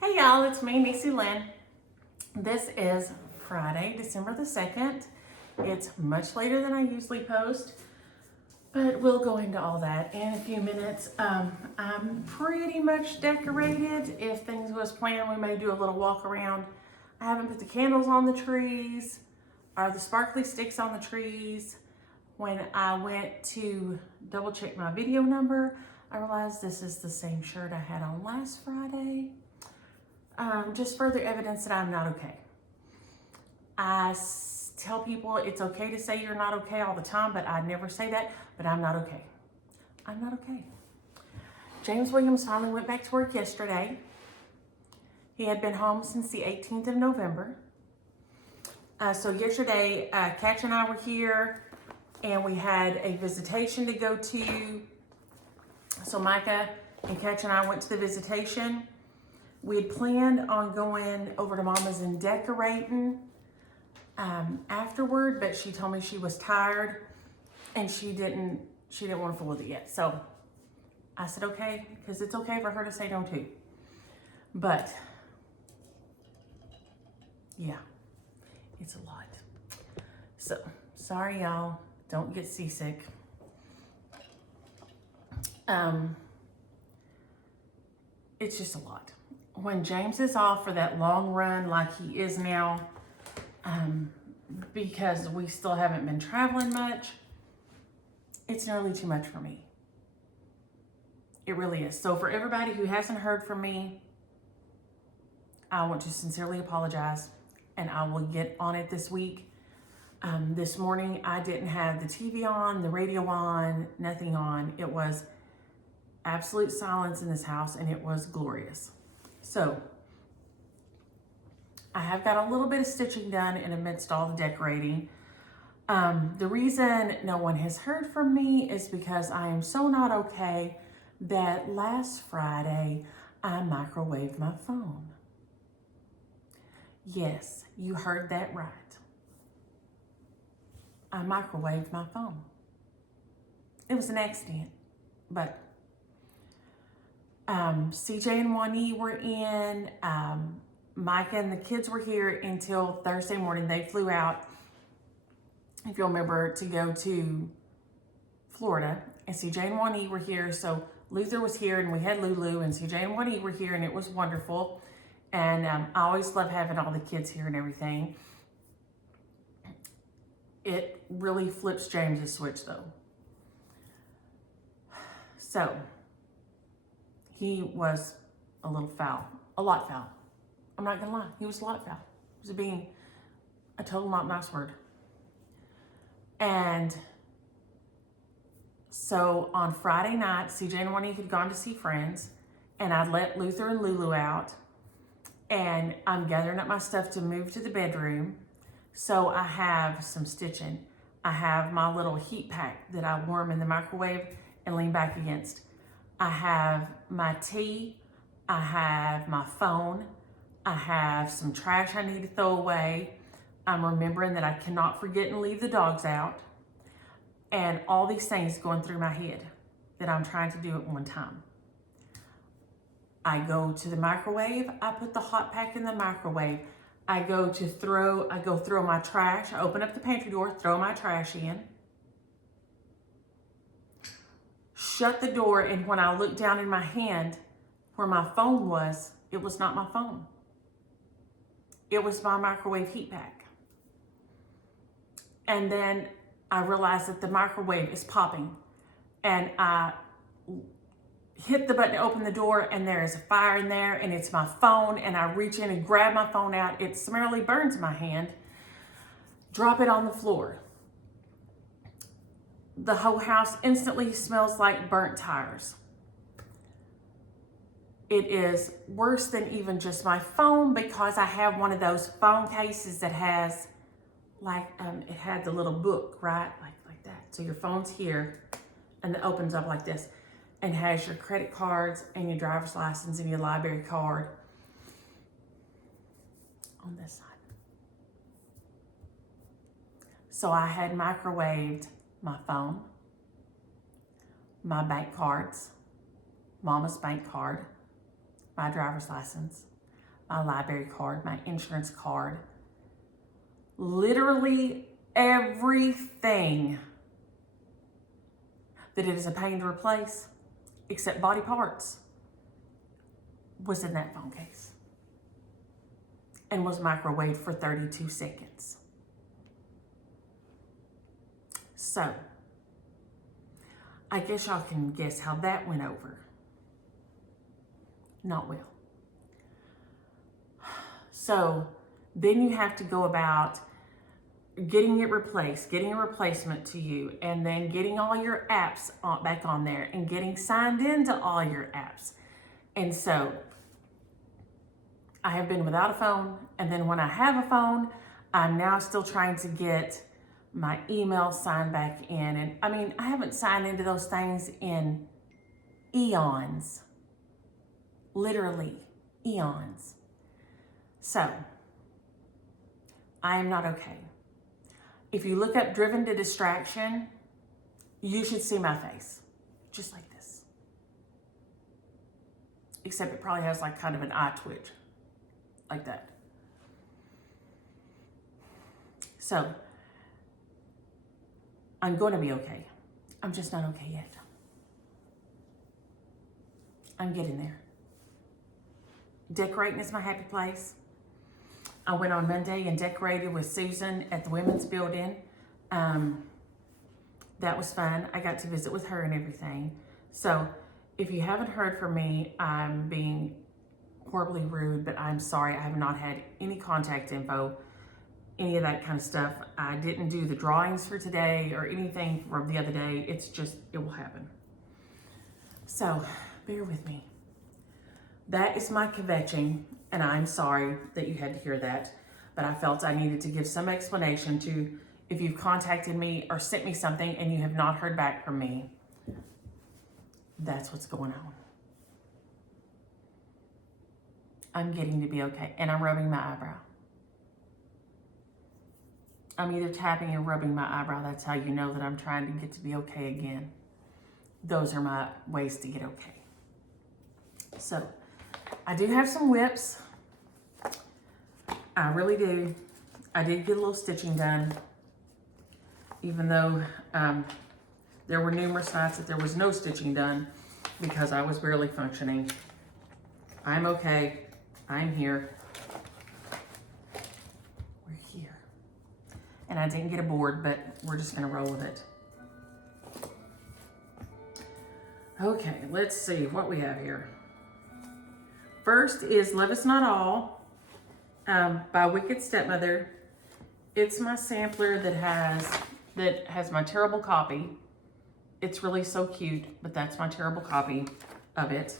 Hey y'all, it's me, Niecy Lynn. This is Friday, December the 2nd. It's much later than I usually post, but we'll go into all that in a few minutes. I'm pretty much decorated. If things was planned, we may do a little walk around. I haven't put the candles on the trees or the sparkly sticks on the trees. When I went to double check my video number, I realized this is the same shirt I had on last Friday. Just further evidence that I'm not okay. I tell people it's okay to say you're not okay all the time, but I never say that, but I'm not okay. I'm not okay. James Williams finally went back to work yesterday. He had been home since the 18th of November. So yesterday, Catch and I were here and we had a visitation to go to. So Micah and Catch and I went to the visitation. We had planned on going over to Mama's and decorating afterward, but she told me she was tired and she didn't want to fool with it yet. So I said, okay, because it's okay for her to say no too. But yeah, it's a lot. So sorry, y'all. Don't get seasick. It's just a lot. When James is off for that long run like he is now, because we still haven't been traveling much, it's nearly too much for me. It really is. So for everybody who hasn't heard from me, I want to sincerely apologize, and I will get on it this week. This morning, I didn't have the TV on, the radio on, nothing on. It was absolute silence in this house, and it was glorious. So I have got a little bit of stitching done in amidst all the decorating. The reason no one has heard from me is because I am so not okay that last Friday I microwaved my phone. Yes, you heard that right. I microwaved my phone. It was an accident, but CJ and Juanie were in. Micah and the kids were here until Thursday morning. They flew out, if you'll remember, to go to Florida. And CJ and Juanie were here. So Luther was here and we had Lulu, and CJ and Juanie were here, and it was wonderful. And I always love having all the kids here and everything. It really flips James's switch though. So he was a little foul, a lot foul. I'm not gonna lie, he was a lot foul. He was being a total not nice word. And so on Friday night, CJ and Juanie had gone to see friends, and I'd let Luther and Lulu out, and I'm gathering up my stuff to move to the bedroom. So I have some stitching. I have my little heat pack that I warm in the microwave and lean back against. I have my tea, I have my phone, I have some trash I need to throw away. I'm remembering that I cannot forget and leave the dogs out. And all these things going through my head that I'm trying to do at one time. I go to the microwave, I put the hot pack in the microwave. I go throw my trash, I open up the pantry door, throw my trash in. Shut the door, and when I looked down in my hand where my phone was, it was not my phone. It was my microwave heat pack. And then I realized that the microwave is popping, and I hit the button to open the door, and there is a fire in there, and it's my phone, and I reach in and grab my phone out. It summarily burns my hand, drop it on the floor. The whole house instantly smells like burnt tires. It is worse than even just my phone, because I have one of those phone cases that has it had the little book, right? Like that. So your phone's here and it opens up like this and has your credit cards and your driver's license and your library card on this side. So I had microwaved my phone, my bank cards, Mama's bank card, my driver's license, my library card, my insurance card, literally everything that it is a pain to replace, except body parts, was in that phone case and was microwaved for 32 seconds. So, I guess y'all can guess how that went over. Not well. So, then you have to go about getting it replaced, getting a replacement to you, and then getting all your apps back on there and getting signed into all your apps. And so, I have been without a phone, and then when I have a phone, I'm now still trying to get my email signed back in. And I mean, I haven't signed into those things in eons. Literally eons. So, I am not okay. If you look up driven to distraction, you should see my face. Just like this. Except it probably has like kind of an eye twitch. Like that. So, I'm going to be okay. I'm just not okay yet. I'm getting there. Decorating is my happy place. I went on Monday and decorated with Susan at the women's building. That was fun. I got to visit with her and everything. So if you haven't heard from me, I'm being horribly rude, but I'm sorry. I have not had any contact info, any of that kind of stuff. I didn't do the drawings for today or anything from the other day. It's just, it will happen. So bear with me. That is my kvetching, and I'm sorry that you had to hear that, but I felt I needed to give some explanation to if you've contacted me or sent me something and you have not heard back from me. That's what's going on. I'm getting to be okay, and I'm rubbing my eyebrow. I'm either tapping or rubbing my eyebrow. That's how you know that I'm trying to get to be okay again. Those are my ways to get okay. So, I do have some whips. I really do. I did get a little stitching done, even though there were numerous nights that there was no stitching done because I was barely functioning. I'm okay. I'm here. We're here. And I didn't get a board, but we're just gonna roll with it. Okay, let's see what we have here. First is Love Is Not All by Wicked Stepmother. It's my sampler that has my terrible copy. It's really so cute, but that's my terrible copy of it.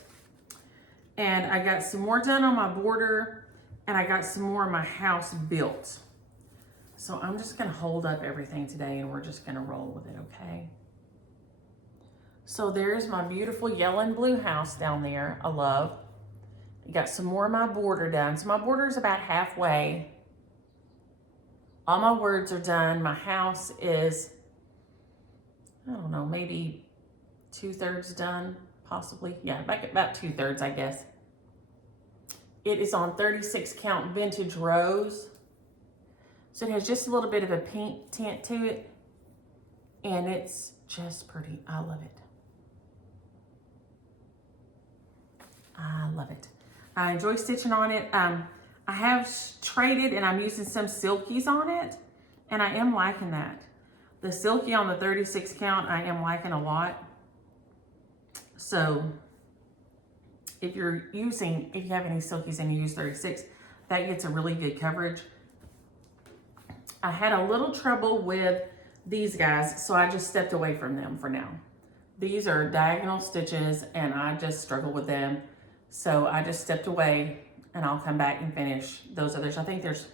And I got some more done on my border, and I got some more in my house built. So I'm just gonna hold up everything today, and we're just gonna roll with it, okay? So there's my beautiful yellow and blue house down there, I love. I got some more of my border done. So my border is about halfway. All my words are done. My house is, I don't know, maybe 2/3 done, possibly. Yeah, about 2/3, I guess. It is on 36 count vintage rose. So it has just a little bit of a pink tint to it. And it's just pretty. I love it. I love it. I enjoy stitching on it. I have traded and I'm using some silkies on it, and I am liking that. The silky on the 36 count, I am liking a lot. So if you have any silkies and you use 36, that gets a really good coverage. I had a little trouble with these guys, so I just stepped away from them for now. These are diagonal stitches and I just struggle with them. So I just stepped away, and I'll come back and finish those others. I think there's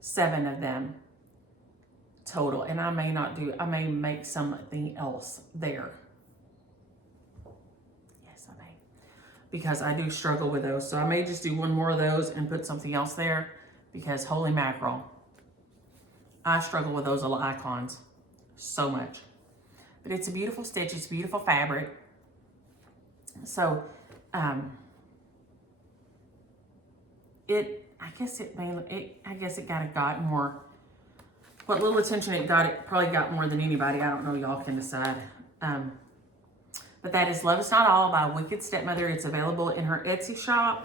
7 of them total, and I may make something else there. Yes, I may, because I do struggle with those. So I may just do one more of those and put something else there, because holy mackerel, I struggle with those little icons so much. But it's a beautiful stitch. It's beautiful fabric. So, I guess it got more, what little attention it got, it probably got more than anybody. I don't know, y'all can decide. But that is Love Is Not All by Wicked Stepmother. It's available in her Etsy shop.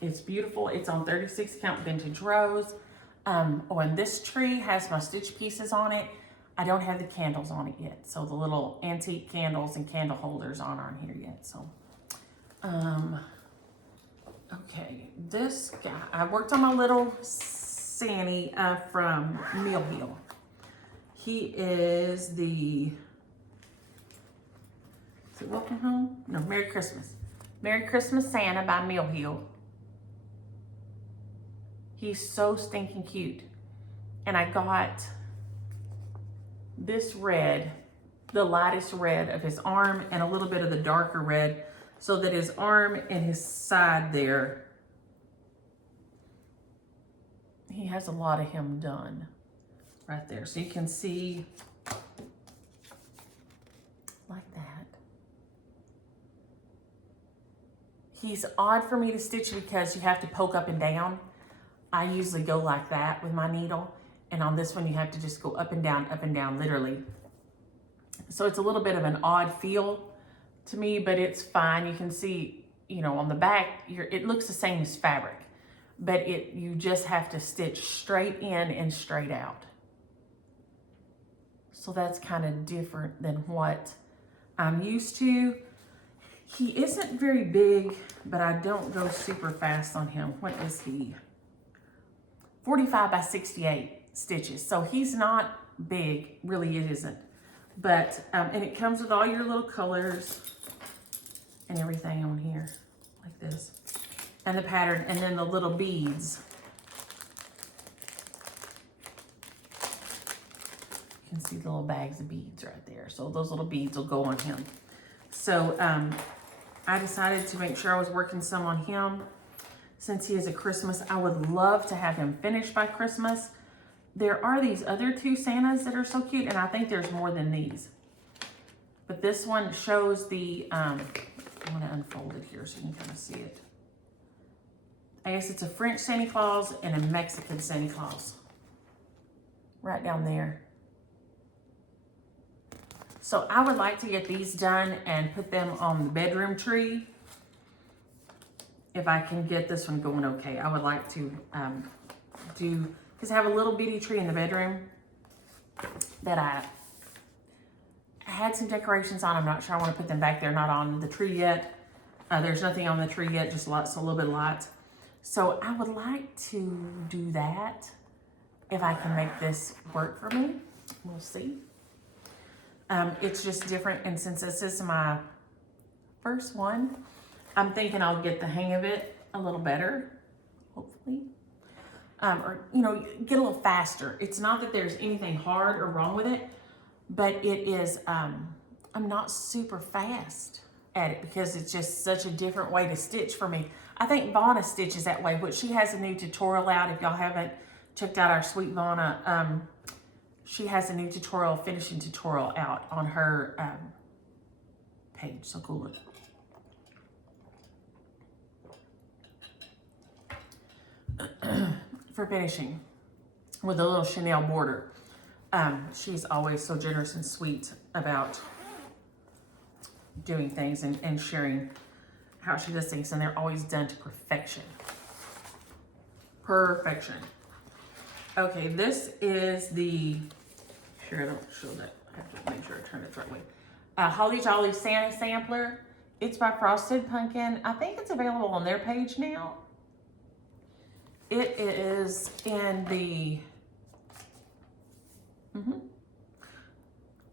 It's beautiful. It's on 36 count vintage rose. And this tree has my stitch pieces on it. I don't have the candles on it yet. So the little antique candles and candle holders aren't on here yet. So, okay, this guy, I worked on my little Sanny from Mill Hill. He is is it Welcome Home? No, Merry Christmas. Merry Christmas Santa by Mill Hill. He's so stinking cute. And I got this red, the lightest red of his arm and a little bit of the darker red so that his arm and his side there, he has a lot of him done right there. So you can see like that. He's odd for me to stitch because you have to poke up and down. I usually go like that with my needle. And on this one, you have to just go up and down, literally. So it's a little bit of an odd feel to me, but it's fine. You can see, you know, on the back, it looks the same as fabric, but you just have to stitch straight in and straight out. So that's kind of different than what I'm used to. He isn't very big, but I don't go super fast on him. What is he? 45 by 68 stitches. So he's not big, really it isn't. But, and it comes with all your little colors and everything on here, like this. And the pattern, and then the little beads. You can see the little bags of beads right there. So those little beads will go on him. So I decided to make sure I was working some on him. Since he is a Christmas, I would love to have him finished by Christmas. There are these other two Santas that are so cute, and I think there's more than these. But this one shows the, I'm gonna unfold it here so you can kind of see it. I guess it's a French Santa Claus and a Mexican Santa Claus. Right down there. So I would like to get these done and put them on the bedroom tree. If I can get this one going okay. I would like to because I have a little bitty tree in the bedroom that I had some decorations on. I'm not sure I want to put them back there, not on the tree yet. There's nothing on the tree yet, just lots, a little bit of lights. So I would like to do that if I can make this work for me. We'll see. It's just different, and since this is my first one, I'm thinking I'll get the hang of it a little better, hopefully. Or, you know, get a little faster. It's not that there's anything hard or wrong with it, but it is, I'm not super fast at it because it's just such a different way to stitch for me. I think Vonna stitches that way, but she has a new tutorial out. If y'all haven't checked out our sweet Vonna, she has a new tutorial, finishing tutorial out on her page. So cool. For finishing with a little Chanel border. She's always so generous and sweet about doing things and sharing how she does things, and they're always done to perfection. Perfection. Okay, this is the, sure I don't show that. I have to make sure I turn it the right way. Holly Jolly Santa Sampler. It's by Frosted Pumpkin. I think it's available on their page now. It is in the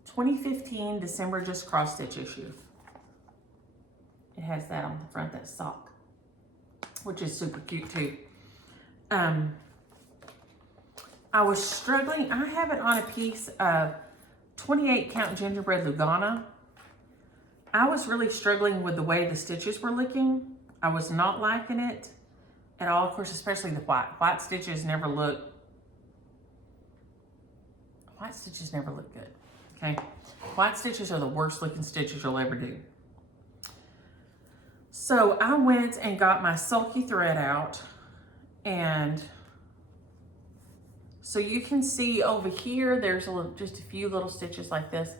2015 December Just Cross Stitch issue. It has that on the front, that sock, which is super cute too. I was struggling. I have it on a piece of 28 count gingerbread Lugana. I was really struggling with the way the stitches were looking. I was not liking it at all, of course, especially the white. White stitches never look good, okay? White stitches are the worst looking stitches you'll ever do. So I went and got my sulky thread out, And so you can see over here, there's just a few little stitches like this,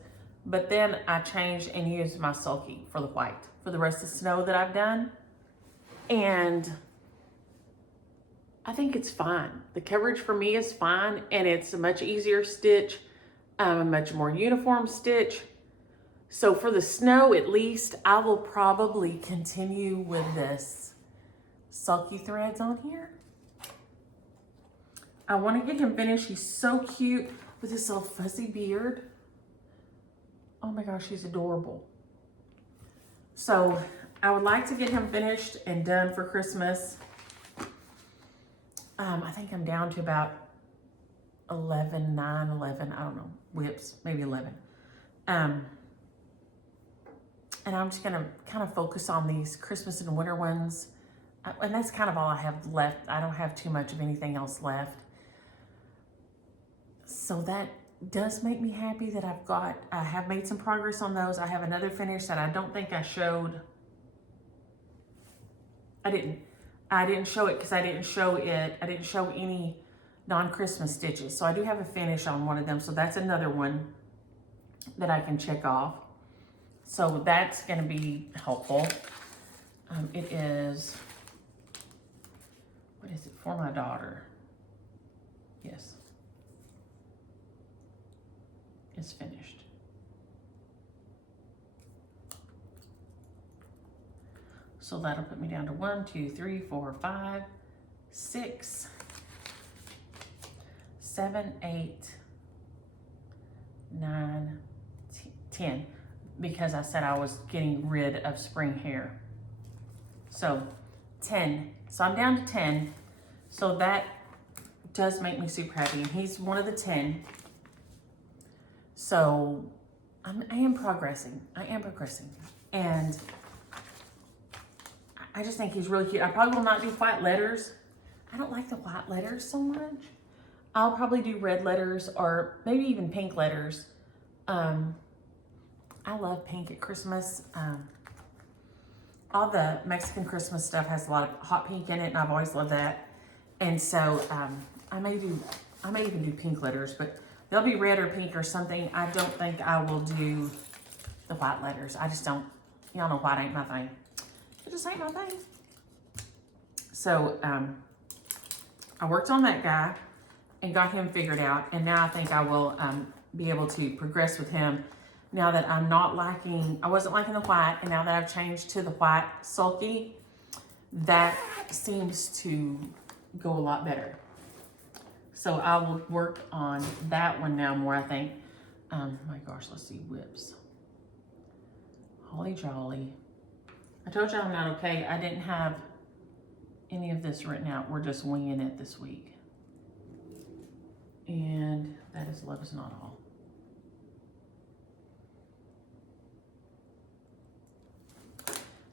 but then I changed and used my sulky for the white, for the rest of the snow that I've done. And I think it's fine. The coverage for me is fine, and it's a much easier stitch, a much more uniform stitch. So for the snow, at least, I will probably continue with this sulky threads on here. I want to get him finished. He's so cute with this little fuzzy beard. Oh my gosh, he's adorable. So I would like to get him finished and done for Christmas. I think I'm down to about 11, 9, 11, I don't know, whips, maybe 11. And I'm just gonna kind of focus on these Christmas and winter ones. And that's kind of all I have left. I don't have too much of anything else left. So that does make me happy that I have made some progress on those. I have another finish that I don't think I showed. I didn't show it because I didn't show any non-Christmas stitches. So I do have a finish on one of them. So that's another one that I can check off. So that's going to be helpful. It is, what is it, for my daughter? Yes. It's finished. So that'll put me down to 1, 2, 3, 4, 5, 6, 7, 8, 9, 10, because I said I was getting rid of spring hair. So 10. So I'm down to 10. So that does make me super happy. And he's one of the 10. So I am progressing. I am progressing. And I just think he's really cute. I probably will not do white letters. I don't like the white letters so much. I'll probably do red letters or maybe even pink letters. I love pink at Christmas. All the Mexican Christmas stuff has a lot of hot pink in it, and I've always loved that. And so I may even do pink letters, but they'll be red or pink or something. I don't think I will do the white letters. I just don't. Y'all know white ain't my thing. It just ain't my thing. So I worked on that guy and got him figured out, and now I think I will be able to progress with him. Now that I'm not liking, I wasn't liking the white, and now that I've changed to the white sulky, that seems to go a lot better. So I will work on that one now more, I think. My gosh, let's see, whips. Holly jolly. I told you I'm not okay. I didn't have any of this written out. We're just winging it this week. And that is love is not all.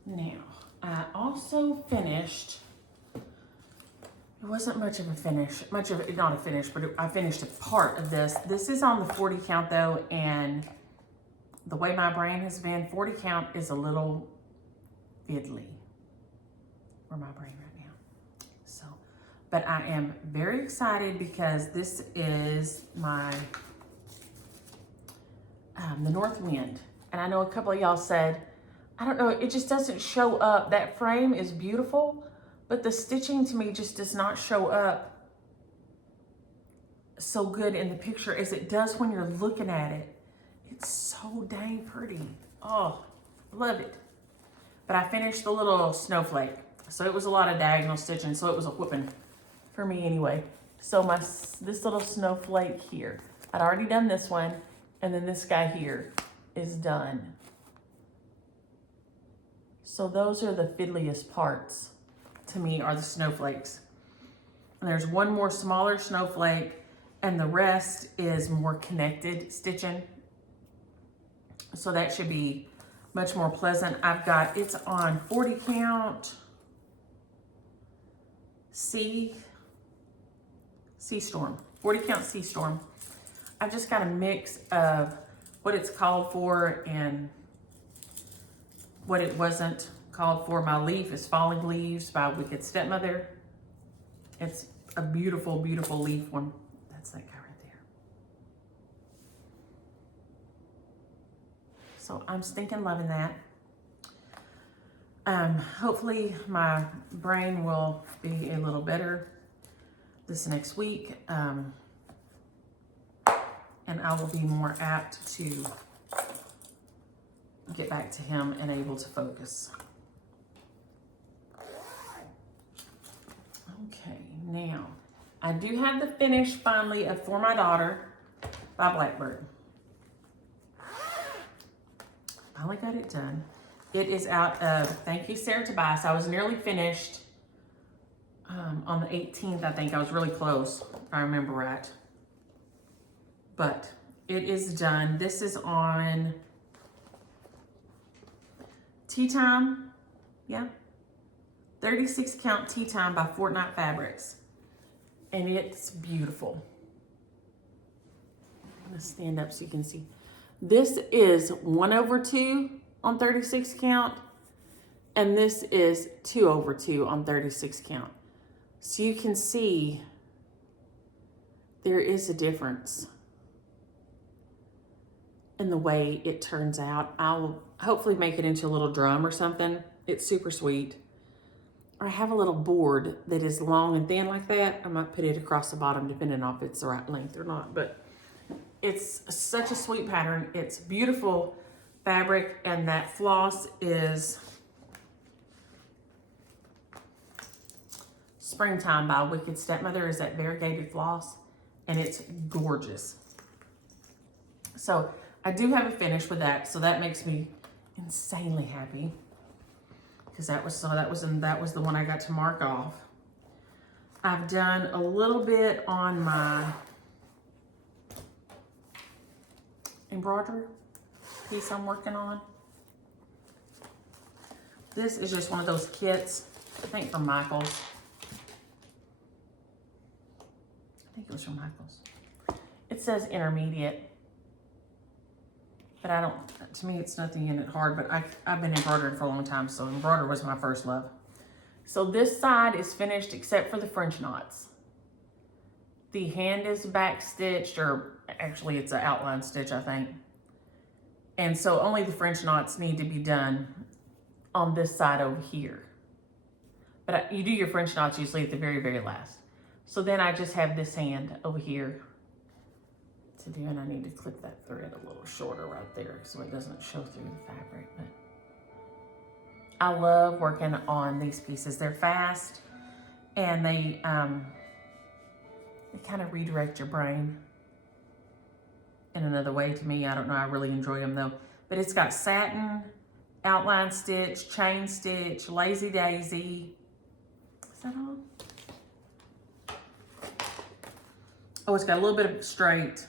Now, I also finished, it wasn't much of a finish, not a finish, but I finished a part of this. This is on the 40 count though, and the way my brain has been, 40 count is a little fiddly for my brain right now. So, but I am very excited because this is my, the North Wind. And I know a couple of y'all said, I don't know, it just doesn't show up. That frame is beautiful, but the stitching to me just does not show up so good in the picture as it does when you're looking at it. It's so dang pretty. Oh, love it. But I finished the little snowflake. So it was a lot of diagonal stitching, so it was a whooping for me anyway. So this little snowflake here, I'd already done this one, and then this guy here is done. So those are the fiddliest parts to me, are the snowflakes. And there's one more smaller snowflake, and the rest is more connected stitching. So that should be much more pleasant. It's on 40 count Sea Storm, 40 count Sea Storm. I've just got a mix of what it's called for and what it wasn't called for. My leaf is Falling Leaves by Wicked Stepmother. It's a beautiful, beautiful leaf one. That's that guy right there. So I'm stinking loving that. Hopefully my brain will be a little better this next week. And I will be more apt to get back to him and able to focus. Okay, now I do have the finish finally of For My Daughter by Blackbird. Finally got it done. It is out of Thank You, Sarah Tobias. I was nearly finished on the 18th, I think. I was really close, if I remember right. But it is done. This is on Tea Time. Yeah. 36 count Tea Time by Fortnite Fabrics. And it's beautiful. I'm going to stand up so you can see. This is 1/2 on 36 count. And this is 2/2 on 36 count. So you can see there is a difference in the way it turns out. I'll hopefully make it into a little drum or something. It's super sweet. Or I have a little board that is long and thin like that. I might put it across the bottom depending on if it's the right length or not. But it's such a sweet pattern. It's beautiful fabric, and that floss is Springtime by Wicked Stepmother. Is that variegated floss, and it's gorgeous. So I do have a finish with that, so that makes me insanely happy, because that was the one I got to mark off. I've done a little bit on my embroidery piece I'm working on. This is just one of those kits, I think from Michael's. I think it was from Michael's. It says intermediate, but I don't, to me it's nothing in it hard, but I've been embroidering for a long time, so embroidery was my first love. So this side is finished except for the French knots. The hand is back stitched, or actually it's an outline stitch, I think. And so only the French knots need to be done on this side over here. But you do your French knots usually at the very, very last. So then I just have this hand over here to do, and I need to clip that thread a little shorter right there so it doesn't show through the fabric. But I love working on these pieces. They're fast, and they kind of redirect your brain in another way to me. I don't know, I really enjoy them though. But it's got satin, outline stitch, chain stitch, lazy daisy. Is that on? Oh, it's got a little bit of straight.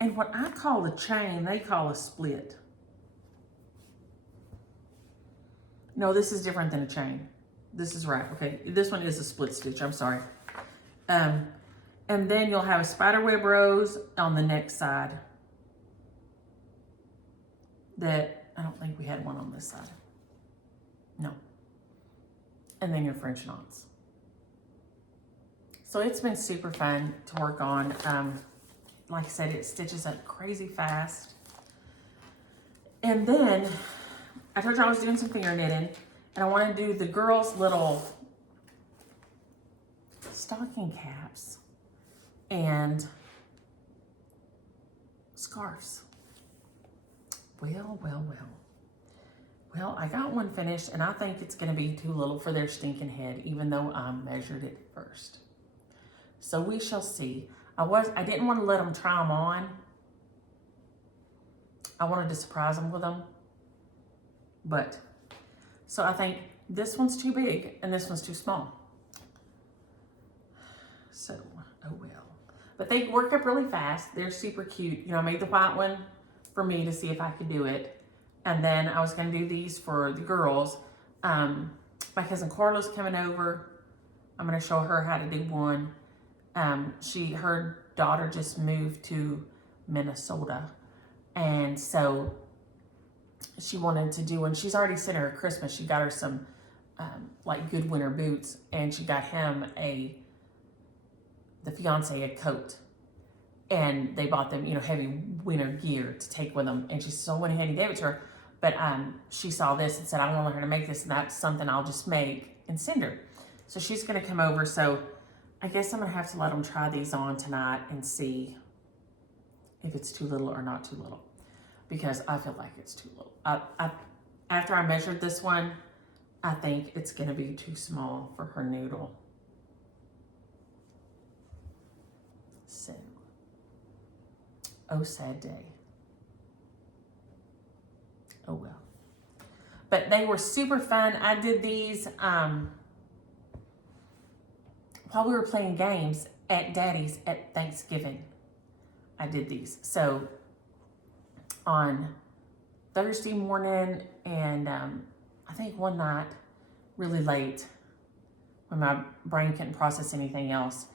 And what I call a chain, they call a split. No, this is different than a chain. This is right, okay. This one is a split stitch, I'm sorry. And then you'll have a spiderweb rose on the next side. That, I don't think we had one on this side. No. And then your French knots. So it's been super fun to work on. Like I said, it stitches up crazy fast. And then, I told you I was doing some finger knitting, and I want to do the girls' little stocking caps and scarves. Well, I got one finished, and I think it's going to be too little for their stinking head, even though I measured it first. So we shall see. I didn't want to let them try them on. I wanted to surprise them with them. But, so I think this one's too big and this one's too small. So, oh well. But they work up really fast. They're super cute. You know, I made the white one for me to see if I could do it. And then I was going to do these for the girls. My cousin Carla's coming over. I'm going to show her how to do one. Her daughter just moved to Minnesota. And so she wanted to do one. She's already sent her a Christmas. She got her some like good winter boots, and she got him the fiance a coat, and they bought them, you know, heavy winter gear to take with them. And she so went ahead and gave it to her, but she saw this and said, I want to learn how to make this, and that's something I'll just make and send her. So she's going to come over. So I guess I'm going to have to let them try these on tonight and see if it's too little or not too little, because I feel like it's too little. After I measured this one, I think it's going to be too small for her noodle. So, oh, sad day. Oh, well. But they were super fun. I did these while we were playing games at Daddy's at Thanksgiving. I did these. So on Thursday morning and I think one night really late when my brain couldn't process anything else,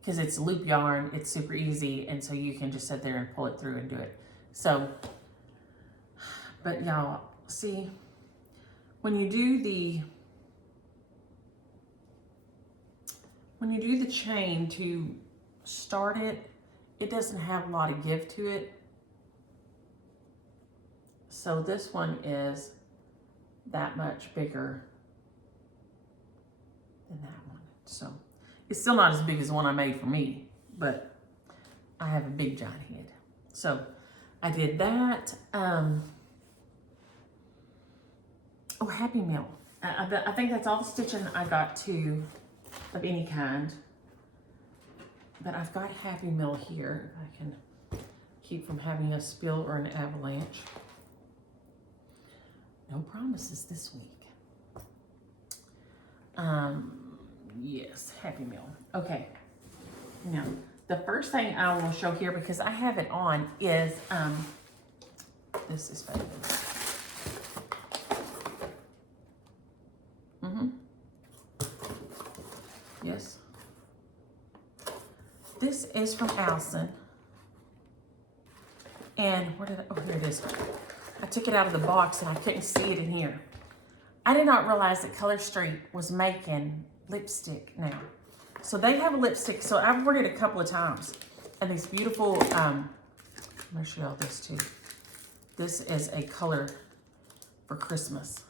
because it's loop yarn, it's super easy, and so you can just sit there and pull it through and do it. So, but y'all, see, when you do the chain to start it, it doesn't have a lot of give to it. So this one is that much bigger than that one. So it's still not as big as the one I made for me, but I have a big giant head. So I did that. Oh, Happy Meal. I think that's all the stitching I got to of any kind. But I've got Happy Meal here. I can keep from having a spill or an avalanche. No promises this week. Yes, Happy Meal. Okay. Now, the first thing I will show here, because I have it on, is this is fabulous. Yes. This is from Allison. And where did oh, here it is. I took it out of the box and I couldn't see it in here. I did not realize that Color Street was making lipstick now. So they have a lipstick. So I've ordered it a couple of times. And these beautiful, I'm going to show y'all this too. This is a color for Christmas.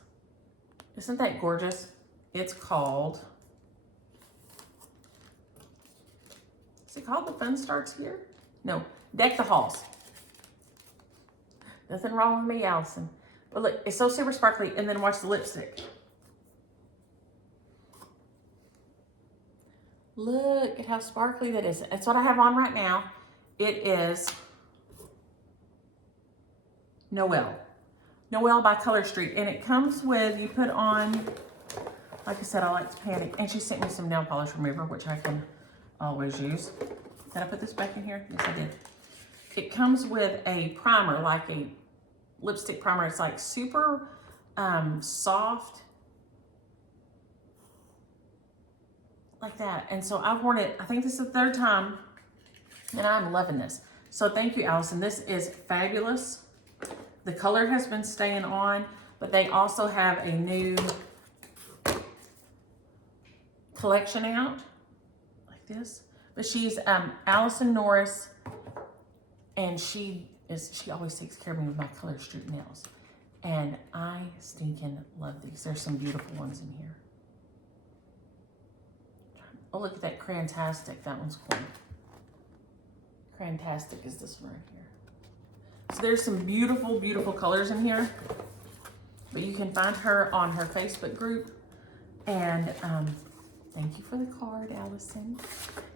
Isn't that gorgeous? It's called, is it called The Fun Starts Here? No, Deck the Halls. Nothing wrong with me, Allison. But look, it's so super sparkly, and then watch the lipstick. Look at how sparkly that is. That's what I have on right now. It is Noel. Noel by Color Street. And it comes with, you put on, like I said, I like to panic. And she sent me some nail polish remover, which I can always use. Did I put this back in here? Yes, I did. It comes with a primer, like a lipstick primer. It's like super soft, like that. And so I've worn it, I think this is the third time, and I'm loving this. So thank you, Allison. This is fabulous. The color has been staying on, but they also have a new collection out, like this. But she's Allison Norris, and she always takes care of me with my Color Street nails. And I stinking love these. There's some beautiful ones in here. Oh, look at that Crantastic. That one's cool. Crantastic is this one right here. So there's some beautiful, beautiful colors in here. But you can find her on her Facebook group. And thank you for the card, Allison.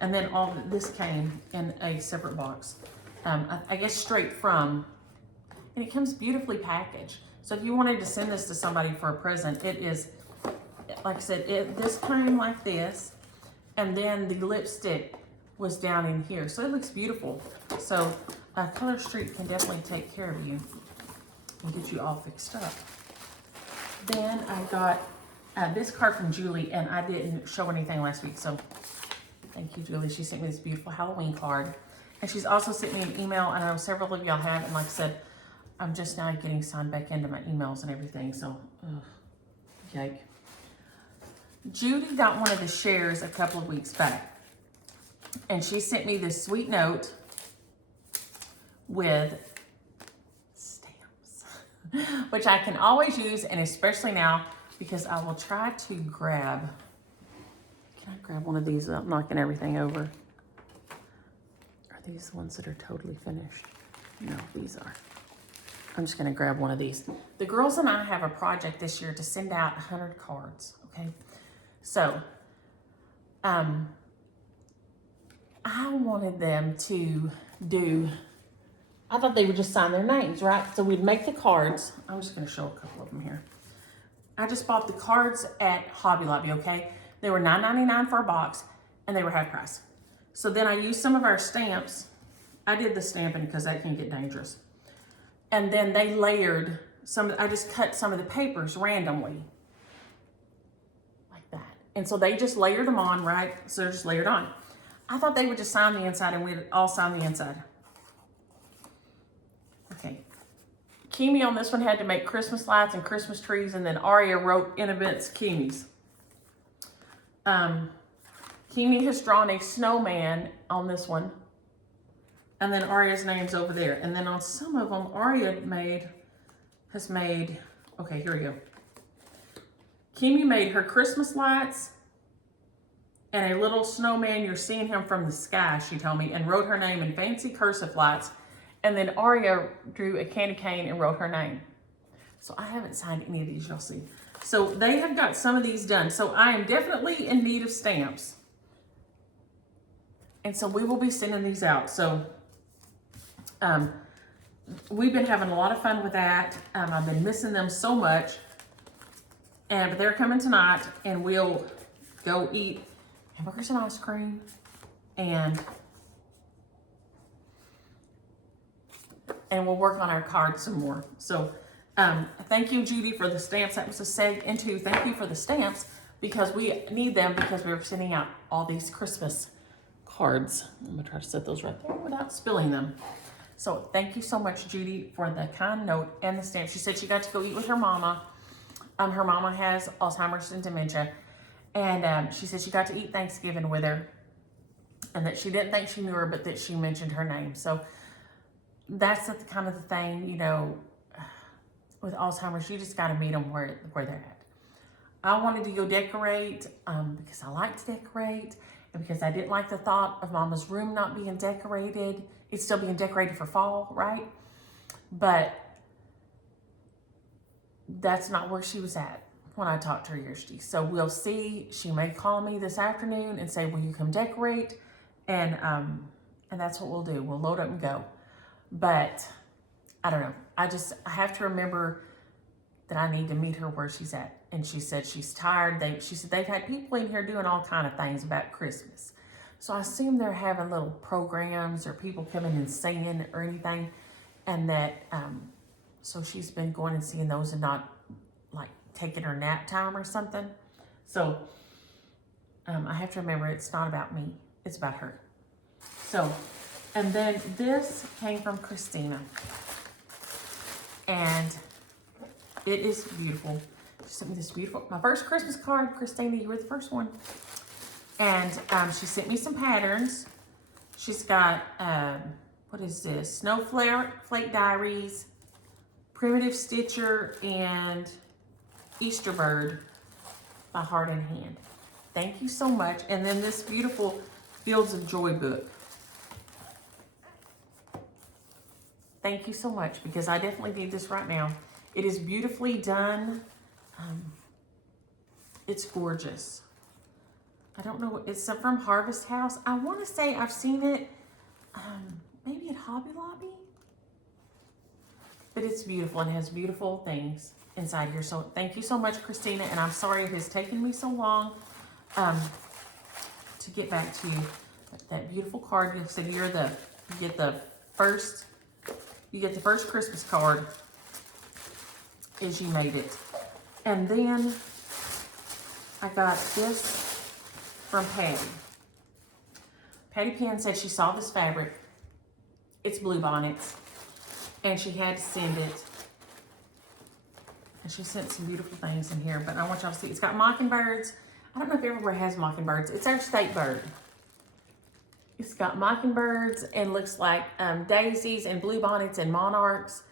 And then all this came in a separate box. I guess straight from, and it comes beautifully packaged. So if you wanted to send this to somebody for a present, it is, like I said, this came like this, and then the lipstick was down in here. So it looks beautiful. So Color Street can definitely take care of you and get you all fixed up. Then I got this card from Julie, and I didn't show anything last week, so thank you, Julie. She sent me this beautiful Halloween card. And she's also sent me an email. I know several of y'all have, and like I said, I'm just now getting signed back into my emails and everything, so, yike. Judy got one of the shares a couple of weeks back, and she sent me this sweet note with stamps, which I can always use, and especially now, because I will try to grab, can I grab one of these without knocking everything over? Are these the ones that are totally finished? No, these are. I'm just gonna grab one of these. The girls and I have a project this year to send out 100 cards, okay? So, I wanted them to do, I thought they would just sign their names, right? So we'd make the cards. I'm just gonna show a couple of them here. I just bought the cards at Hobby Lobby, okay? They were $9.99 for a box, and they were half price. So then I used some of our stamps. I did the stamping because that can get dangerous. And then they layered some, I just cut some of the papers randomly. Like that. And so they just layered them on, right? So they're just layered on. I thought they would just sign the inside and we'd all sign the inside. Okay. Kimi on this one had to make Christmas lights and Christmas trees, and then Aria wrote in events Kimi's. Kimi has drawn a snowman on this one. And then Aria's name's over there. And then on some of them, Aria has made, okay, here we go. Kimi made her Christmas lights and a little snowman, you're seeing him from the sky, she told me, and wrote her name in fancy cursive lights. And then Aria drew a candy cane and wrote her name. So I haven't signed any of these, you'll see. So they have got some of these done. So I am definitely in need of stamps. And so we will be sending these out. So we've been having a lot of fun with that. I've been missing them so much. But they're coming tonight, and we'll go eat hamburgers and ice cream. And we'll work on our cards some more. So thank you, Judy, for the stamps. That was a seg into. Thank you for the stamps, because we need them because we're sending out all these Christmas cards. I'm gonna try to set those right there without spilling them. So thank you so much, Judy, for the kind note and the stamp. She said she got to go eat with her mama. Her mama has Alzheimer's and dementia. And she said she got to eat Thanksgiving with her, and that she didn't think she knew her, but that she mentioned her name. So that's the kind of the thing, you know, with Alzheimer's, you just got to meet them where they're at. I wanted to go decorate because I like to decorate, and because I didn't like the thought of Mama's room not being decorated. It's still being decorated for fall, right? But that's not where she was at when I talked to her yesterday. So we'll see. She may call me this afternoon and say, will you come decorate? And that's what we'll do. We'll load up and go. But I don't know. I have to remember that I need to meet her where she's at. And she said she's tired. She said they've had people in here doing all kind of things about Christmas. So I assume they're having little programs or people coming and singing or anything. And that, so she's been going and seeing those and not like taking her nap time or something. So I have to remember it's not about me. It's about her. So, and then this came from Christina. And it is beautiful. She sent me this beautiful, my first Christmas card. Christina, you were the first one. And she sent me some patterns. She's got, what is this? Snowflake Diaries, Primitive Stitcher, and Easter Bird by Heart and Hand. Thank you so much. And then this beautiful Fields of Joy book. Thank you so much, because I definitely need this right now. It is beautifully done. It's gorgeous. I don't know, it's from Harvest House. I want to say I've seen it maybe at Hobby Lobby. But it's beautiful and has beautiful things inside here. So thank you so much, Christina. And I'm sorry it has taken me so long to get back to you. That beautiful card. You said you get the first Christmas card as you made it. And then I got this from Patty. Patty Penn said she saw this fabric. It's Blue Bonnets. And she had to send it. And she sent some beautiful things in here. But I want y'all to see. It's got mockingbirds. I don't know if everywhere has mockingbirds. It's our state bird. It's got mockingbirds and looks like daisies and bluebonnets and monarchs.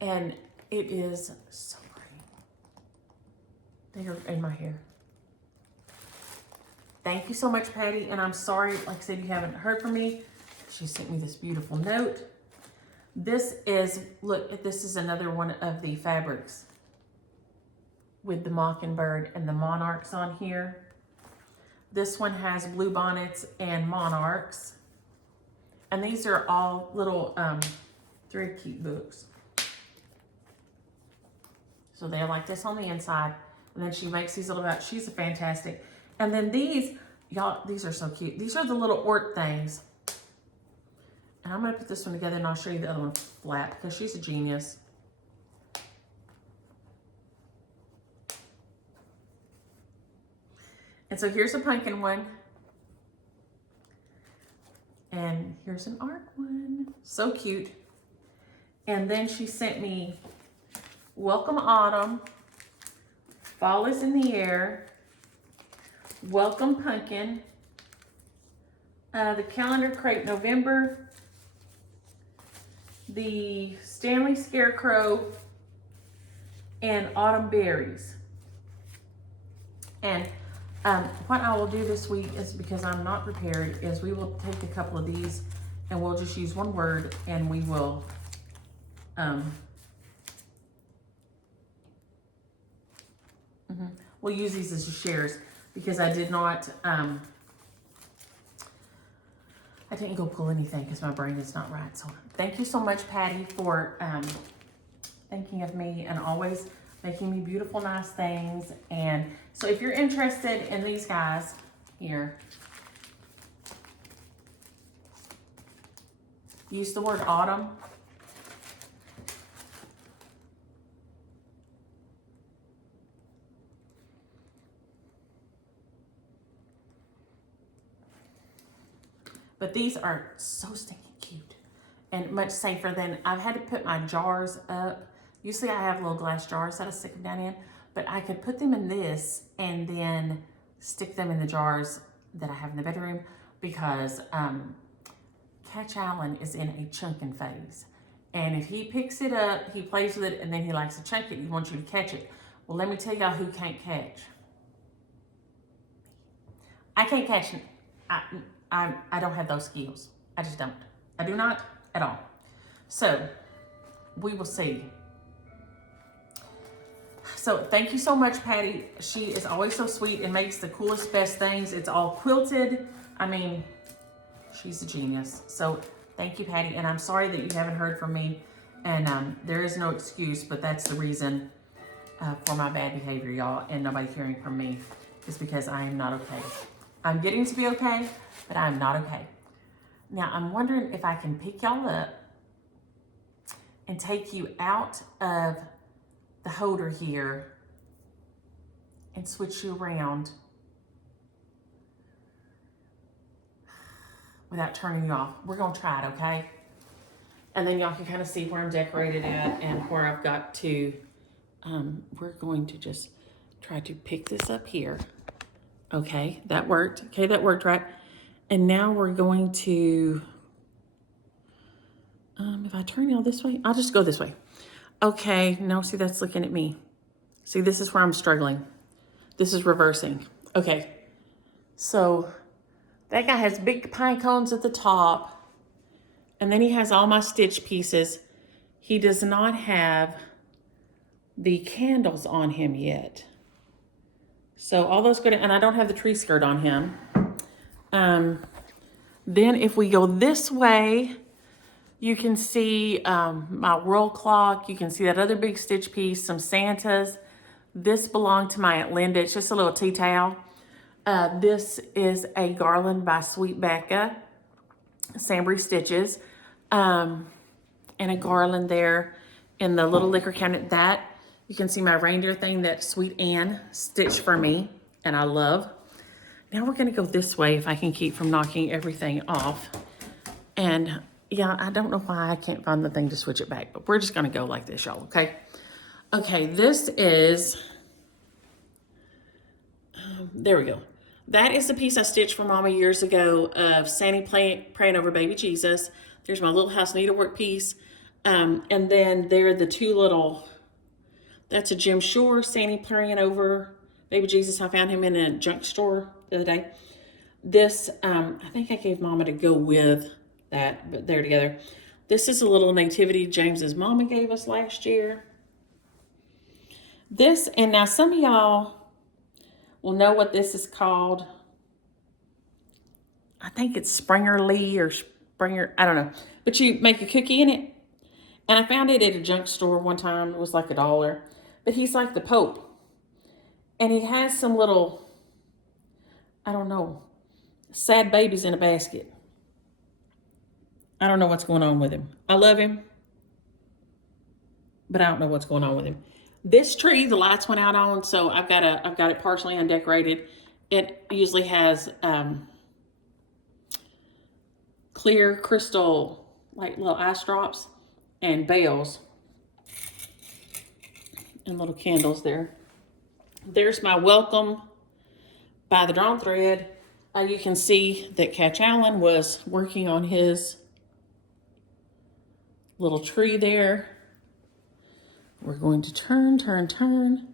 And it is so pretty. They're in my hair. Thank you so much, Patty. And I'm sorry, like I said, you haven't heard from me. She sent me this beautiful note. This is, look, this is another one of the fabrics with the mockingbird and the monarchs on here. This one has bluebonnets and monarchs. And these are all little, very cute books. So they're like this on the inside. And then she makes these little, she's a fantastic. And then these, y'all, these are so cute. These are the little ort things. And I'm gonna put this one together and I'll show you the other one flat because she's a genius. And so here's a pumpkin one. And here's an arc one. So cute. And then she sent me Welcome Autumn, Fall is in the Air, Welcome Pumpkin, the Calendar Crepe November, the Stanley Scarecrow, and Autumn Berries. And what I will do this week is, because I'm not prepared, is we will take a couple of these and we'll just use one word and we will we'll use these as shares, because I did not I didn't go pull anything because my brain is not right. So thank you so much, Patty, for thinking of me and always making me beautiful, nice things. And so if you're interested in these guys here, use the word autumn. But these are so stinking cute and much safer than, I've had to put my jars up. Usually I have little glass jars that I stick them down in, but I could put them in this and then stick them in the jars that I have in the bedroom, because Catch Allen is in a chunking phase. And if he picks it up, he plays with it, and then he likes to chunk it. He wants you to catch it. Well, let me tell y'all who can't catch. I can't catch it. I don't have those skills. I just don't. I do not at all. So we will see. So thank you so much, Patty. She is always so sweet and makes the coolest, best things. It's all quilted. I mean, she's a genius. So thank you, Patty. And I'm sorry that you haven't heard from me. And there is no excuse, but that's the reason for my bad behavior, y'all, and nobody hearing from me, is because I am not okay. I'm getting to be okay, but I'm not okay. Now, I'm wondering if I can pick y'all up and take you out of the holder here and switch you around without turning you off. We're gonna try it, okay? And then y'all can kind of see where I'm decorated at and where I've got to, we're going to just try to pick this up here. Okay, that worked. Okay, that worked, right? And now we're going to, if I turn y'all this way, I'll just go this way. Okay, no, see, that's looking at me. See, this is where I'm struggling. This is reversing. Okay, so that guy has big pine cones at the top, and then he has all my stitch pieces. He does not have the candles on him yet. So all those go down, and I don't have the tree skirt on him. Then if we go this way, you can see my world clock. You can see that other big stitch piece, some Santas. This belonged to my Aunt Linda. It's just a little tea towel. This is a garland by Sweet Becca, Sambry Stitches, and a garland there in the little liquor cabinet. That, you can see my reindeer thing that Sweet Ann stitched for me, and I love. Now we're gonna go this way if I can keep from knocking everything off. And yeah, I don't know why I can't find the thing to switch it back, but we're just gonna go like this, y'all, okay? Okay, this is, There we go. That is the piece I stitched for Mama years ago of Sandy praying over baby Jesus. There's my little house needlework piece. And then there are the two little, that's a Jim Shore, Sandy praying over baby Jesus. I found him in a junk store the other day. This, I think I gave Mama to go with that, but they're together. This is a little nativity James's Mama gave us last year. This, and now some of y'all will know what this is called. I think it's Springer Lee or Springer, I don't know. But you make a cookie in it. And I found it at a junk store one time. It was like $1. But he's like the Pope. And he has some little, I don't know, sad babies in a basket. I don't know what's going on with him. I love him, but I don't know what's going on with him. This tree, the lights went out on, so I've got it partially undecorated. It usually has clear crystal, like little ice drops and bells and little candles there. There's my welcome by the drawn thread. You can see that Catch Allen was working on his little tree there. We're going to turn, turn, turn.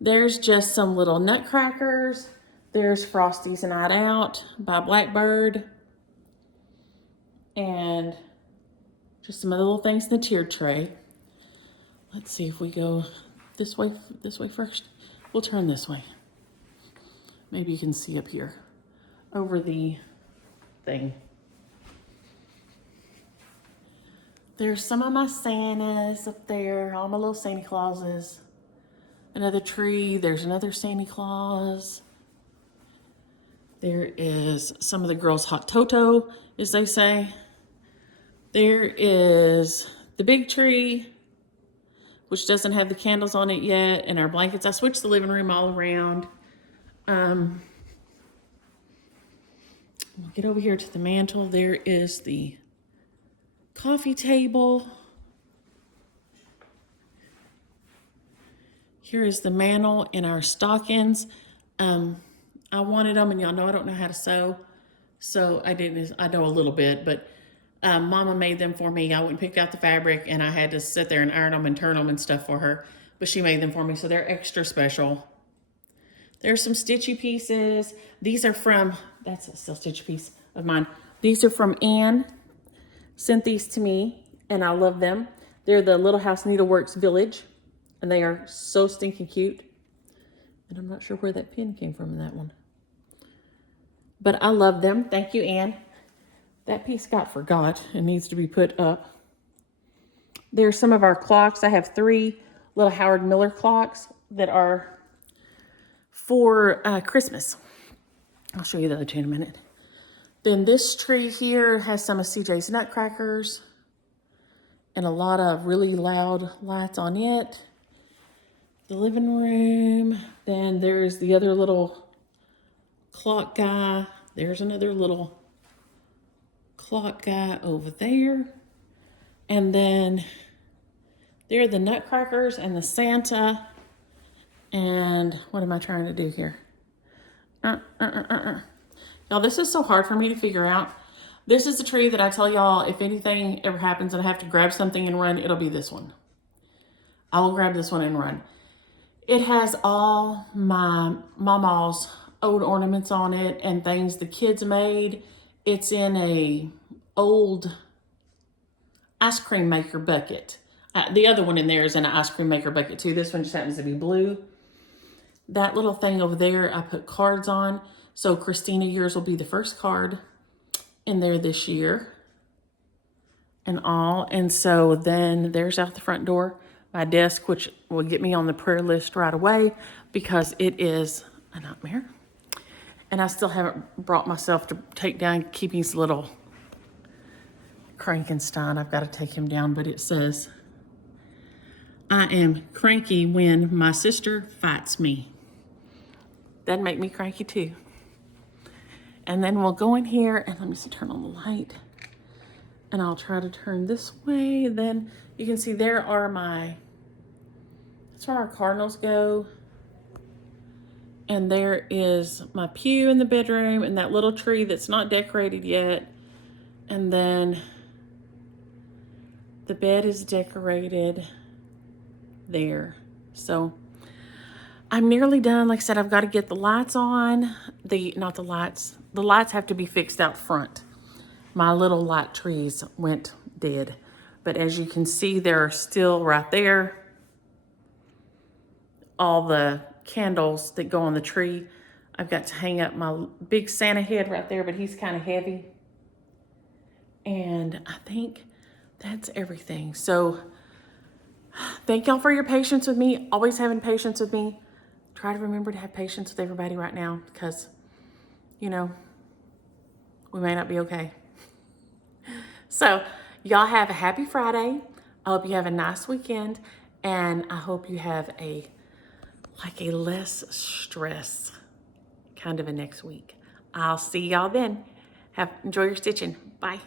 There's just some little nutcrackers. There's Frosty's Night Out by Blackbird. And just some other little things in the tiered tray. Let's see if we go this way first. We'll turn this way. Maybe you can see up here over the thing. There's some of my Santas up there, all my little Santa Clauses. Another tree, there's another Santa Claus. There is some of the girls' hot Toto, as they say. There is the big tree, which doesn't have the candles on it yet, and our blankets. I switched the living room all around. We'll get over here to the mantle. There is the coffee table. Here is the mantle and our stockings. I wanted them, and y'all know I don't know how to sew, so I know a little bit, but Mama made them for me. I went and picked out the fabric, and I had to sit there and iron them and turn them and stuff for her, but she made them for me, so they're extra special. There's some stitchy pieces. These are from, that's a still stitchy piece of mine. These are from Anne. Sent these to me, and I love them. They're the Little House Needleworks Village, and they are so stinking cute. And I'm not sure where that pin came from in that one. But I love them. Thank you, Anne. That piece got forgot and needs to be put up. There's some of our clocks. I have 3 little Howard Miller clocks that are for Christmas. I'll show you the other two in a minute. Then this tree here has some of CJ's nutcrackers and a lot of really loud lights on it. The living room. Then there's the other little clock guy. There's another little clock guy over there. And then there are the nutcrackers and the Santa. And what am I trying to do here? Now, this is so hard for me to figure out. This is the tree that I tell y'all, if anything ever happens and I have to grab something and run, it'll be this one. I will grab this one and run. It has all my mama's old ornaments on it and things the kids made. It's in a old ice cream maker bucket. The other one in there is in an ice cream maker bucket too. This one just happens to be blue. That little thing over there, I put cards on. So Christina, yours will be the first card in there this year and all. And so then there's out the front door, my desk, which will get me on the prayer list right away because it is a nightmare. And I still haven't brought myself to take down Keepy's little Frankenstein. I've got to take him down, but it says, I am cranky when my sister fights me. That'd make me cranky too. And then we'll go in here and let me see, turn on the light. And I'll try to turn this way. Then you can see there are that's where our cardinals go. And there is my pew in the bedroom and that little tree that's not decorated yet. And then the bed is decorated there. So I'm nearly done. Like I said, I've got to get the lights on. Not the lights. The lights have to be fixed out front. My little light trees went dead. But as you can see, they're still right there. All the candles that go on the tree. I've got to hang up my big Santa head right there, but he's kind of heavy. And I think that's everything. So thank y'all for your patience with me. Always having patience with me. Try to remember to have patience with everybody right now because, you know, we may not be okay. So y'all have a happy Friday. I hope you have a nice weekend. And I hope you have a less stress kind of a next week. I'll see y'all then. Enjoy your stitching. Bye.